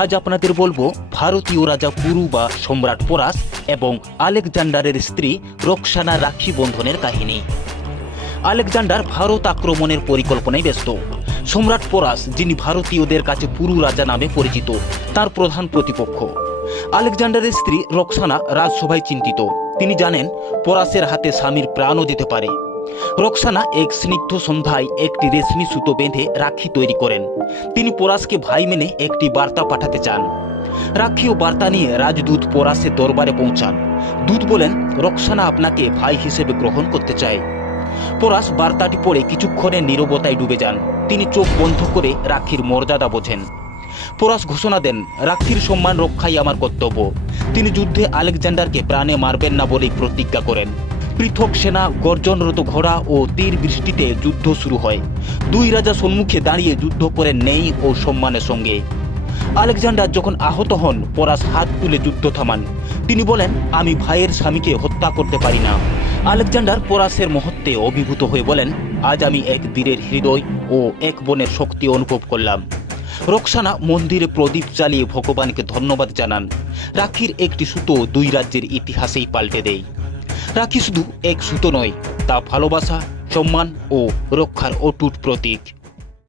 আজ আপনাদের বলব ভারতীয় রাজা পুরু বা সম্রাট পরাস এবং আলেকজান্ডারের স্ত্রী রোকসানা রাখি বন্ধনের কাহিনী। আলেকজান্ডার ভারত আক্রমণের পরিকল্পনায় ব্যস্ত। সম্রাট পরাস, যিনি ভারতীয়দের কাছে পুরু রাজা নামে পরিচিত, তার প্রধান প্রতিপক্ষ। আলেকজান্ডারের স্ত্রী রক্সানা রাজসভায় চিন্তিত। তিনি জানেন, পরাসের হাতে স্বামীর প্রাণও যেতে পারে। রক্সানা এক স্নিগ্ধ সন্ধ্যায় একটি রেশমি সুতো বেঁধে রাখি তৈরি করেন। তিনি পরাসকে ভাই মেনে একটি বার্তা পাঠাতে চান। রাখি ও বার্তা নিয়ে রাজদূত পরাসের দরবারে পৌঁছান। দূত বলেন, রক্সানা আপনাকে ভাই হিসেবে গ্রহণ করতে চায়। পরাস বার্তাটি পড়ে কিছুক্ষণের নীরবতায় ডুবে যান। তিনি চোখ বন্ধ করে রাখির মর্যাদা বোঝেন। পরাস ঘোষণা দেন, রাখির সম্মান রক্ষাই আমার কর্তব্য। তিনি যুদ্ধে আলেকজান্ডারকে প্রাণে মারবেন না বলেই প্রতিজ্ঞা করেন। পৃথক সেনা, গর্জনরত ঘোড়া ও তীর বৃষ্টিতে যুদ্ধ শুরু হয়। দুই রাজা সম্মুখে দাঁড়িয়ে যুদ্ধ করেন নেই ও সম্মানের সঙ্গে। আলেকজান্ডার যখন আহত হন পরাস হাত তুলে যুদ্ধ থামান। তিনি বলেন, আমি ভাইয়ের স্বামীকে হত্যা করতে পারি না। আলেকজান্ডার পরাসের মহত্বে অভিভূত হয়ে বলেন, আজ আমি এক বীরের হৃদয় ও এক বনের শক্তি অনুভব করলাম। রক্সানা মন্দিরে প্রদীপ জ্বালিয়ে ভগবানকে ধন্যবাদ জানান। রাখির একটি সুতো দুই রাজ্যের ইতিহাসেই পাল্টে দেয়। রাখি শুধু এক সুতো নয় তা ভালোবাসা সম্মান ও রক্ষার অটুট প্রতীক।